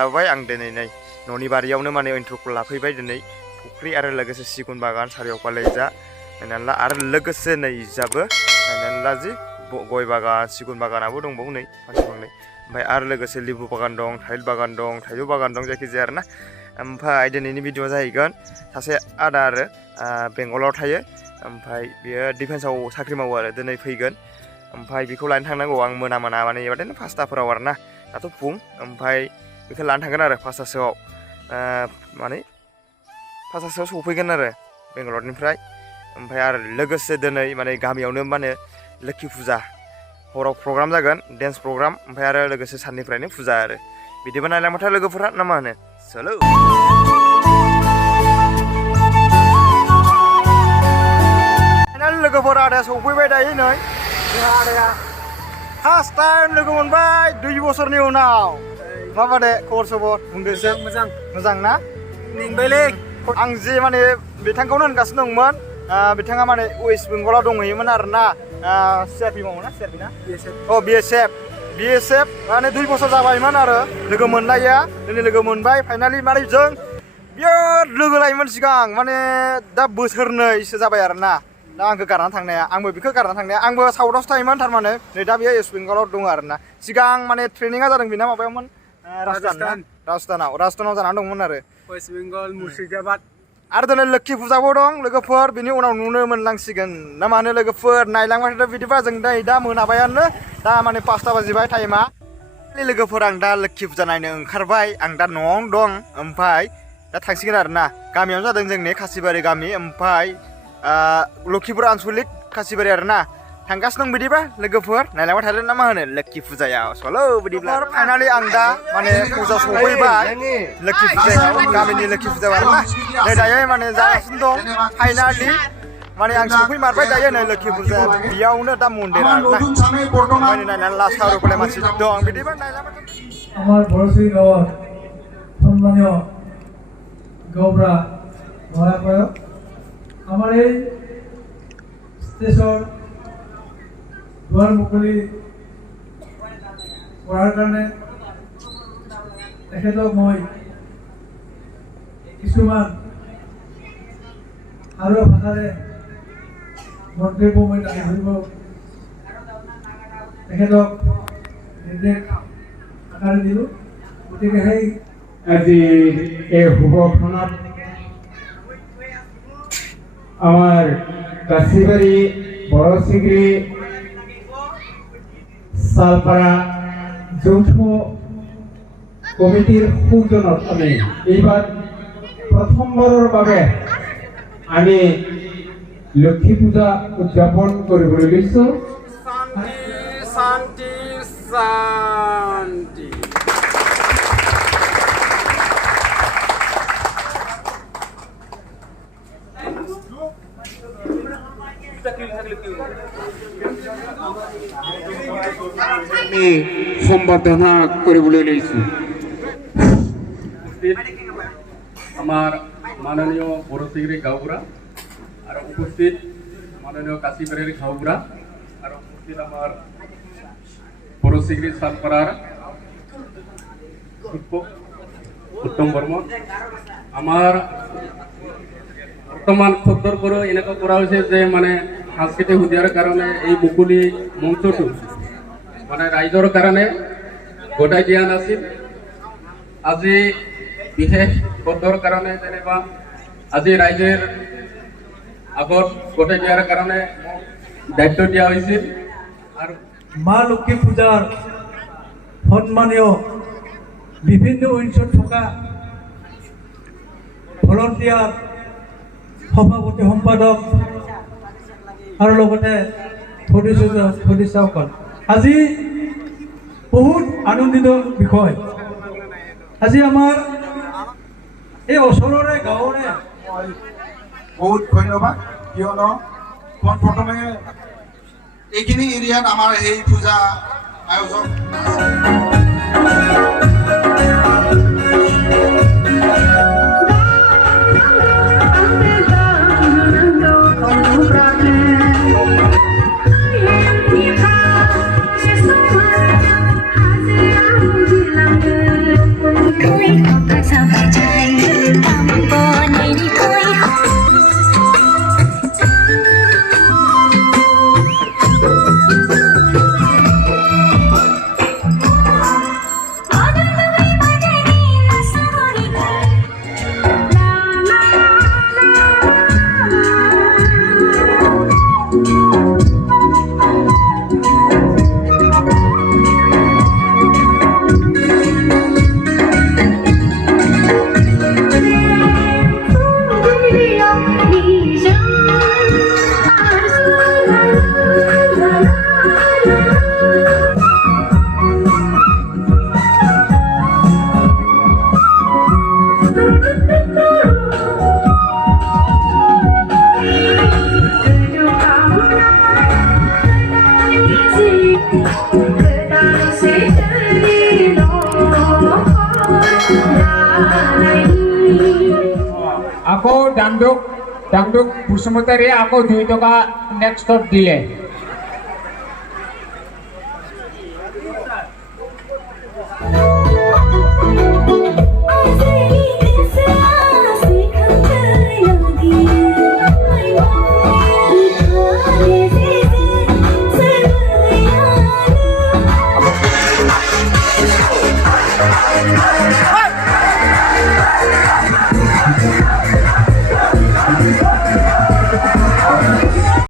थाबाय आं दिनै नै न'नि बारियावनो माने इन्ट्र'खौ लाफैबाय दिनै फुख्रि आरो लोगोसे सिगुन बागान सारियाव फालेजा नायनानै ला आरो लोगोसे नै जाबो नायनानै ला जि गय बागान सिगुन बागानाबो दंबावो नै फांसे फांनै ओमफ्राय आरो लोगोसे लिबु बागान दं थाइल बागान दं थाइजौ बागान दं जायखिजाया आरोना ओमफ्राय दिनैनि भिडिअ'आ जाहैगोन सासे आदा आरो बेंगलाव थायो ओमफ्राय बियो डिफेन्सआव साख्रि मावो आरो दिनै फैगोन ओमफ्राय बेखौ लायनो थांनांगौ आं मोना माने एबारनो 5टाफोराव आरोना दाथ' फुं ओमफ्राय बेखौ लानो थांगोन आरो 5टासोआव माने 5टासोआव सफैगोन आरो बेंगलरनिफ्राय ओमफ्राय आरो लोगोसे दिनै माने गामियावनो माने लोक्षि फुजा हराव प्रग्राम जागोन डेन्स प्रग्राम ओमफ्राय आरो लोगोसे साननिफ्रायनो फुजा आरो बिदिबो नायलांबाथाय लोगोफोरा ना मा होनो चलो लोगोफोरा आदाया सफैबाय दायो नै जोंहा आदाया फार्स्ट टाइम लोगो मोनबाय 2 बोसोरनि उनाव माबादे खबर सबर बुंदो एसे मोजां ना निंबायलै आं जे माने बिथांखौनो होनगासिनो दंमोन बिथाङा माने वेस्ट बेंगलाव दंहैयोमोन आरोना सिआरपि मावो ना सिआरपि ना बिएसएफ माने 2 बोसोर जाबायमोन आरो लोगो मोनलाया दिनै लोगो मोनबाय फाइनालि माने जों बिराद लोगो लायोमोन सिगां माने दा बोसोरनैसो जाबाय आरोना दा आंखौ गारनानै थांनाया आंबो बेखौ गारनानै थांनाया आंबो साउथआवसो थायोमोन थारमाने नै दा बेयो वेस्ट बेंगलाव दङ आरोना सिगां माने ट्रेनिङा जादों बेना माबायावमोन राजस्थानाव जानानै दंमोन आरो वेस्ट बेंगल मुर्शिदाबाद आरो दिनै लोक्षि फुजाबो दं लोगोफोर बिनि उनाव नुनो मोनलांसिगोन ना मानो लोगोफोर नायलांबाथ' बिदिबा जों दा मोनाबायानो दा माने 5टा बाजिबाय टाइमा लोगोफोर आं दा लोक्षि फुजा नायनो ओंखारबाय आं दा न'आवनो दं ओमफ्राय दा थांसिगोन आरोना गामियावनो जादों जोंनि खासिबारि गामि ओमफ्राय लखिपुर आनसलिक खासिबारि आरोना थांगासिनो दं बिदिबा लोगोफोर नायलांबाय थादों ना मा होनो लोक्षि फुजायाव चलो बिदिब्ला फाइनालि आं दा माने फुजा सफैबाय लोक्षि फुजायाव गामिनि लोक्षि फुजायाव आरोना नै दायो माने जागासिनो दं फाइनालि माने आं सफैमारबाय दायो नै लोक्षि फुजा बेयावनो दा मन्दिर आरोना माने नायनानै ला सारुफोरलाय मानसि दं बिदिबा नायलांबाय আমার বড়শ্রী গাঁৱৰ সন্মানীয় গাঁওবুঢ়া মহোদয় আমাৰ এই ষ্টেজৰ দুৱাৰ মুকলি কৰাৰ কাৰণে তেখেতক মই কিছুমান আৰু ভাষাৰে মন্তব্য মই দাঙি ধৰিব তেখেতক নিৰ্দেশ আকাৰে দিলোঁ গতিকে সেই আজি এই শুভক্ষণত আমার কাশিবাড়ি বড়শ্রী সালপাড়া যৌথ কমিটির সৌজন্যত আমি এইবার প্রথমবারের বাবে আমি লক্ষ্মী পূজা উদযাপন কৰিবলৈ লৈছো শান্তি শান্তি আমি সম্বৰ্ধনা কৰিবলৈ লৈছো আমার মাননীয় বড়শ্রী গাঁওবুঢ়া আর উপস্থিত মাননীয় কাশিবাড়ির গাঁওবুঢ়া আর উপস্থিত আমার বড়শ্রী সালপাড়ার উত্তম বর্মন আমার বর্তমান খদ্দর করে এনেকুৱা কৰা হৈছে যে মানে সাংস্কৃতিক সুবিধাৰ কাৰণে এই মুকলি মঞ্চটো মানে ৰাইজৰ কাৰণে গতাই দিয়া নাছিল আজি বিশেষ খদ্দৰ কাৰণে যেনিবা আজি ৰাইজৰ আগত গতাই দিয়াৰ কাৰণে দায়িত্ব দিয়া হৈছিল আৰু মা লক্ষ্মী পূজাৰ সন্মানীয় বিভিন্ন অঞ্চলত থকা ভলণ্টিয়াৰ সভাপতি সম্পাদক আৰু লগতে সদস্যসকল আজি বহুত আনন্দিত বিষয় আজি আমাৰ এই ওচৰৰে গাঁৱৰে বহুত ধন্যবাদ কিয়নো প্ৰথমে এইখিনি এৰিয়াত আমাৰ এই পূজা আয়োজন আকৌ দামদুক বসুমতাৰীয়ে আকৌ 2 টকা নেক্সটত দিলে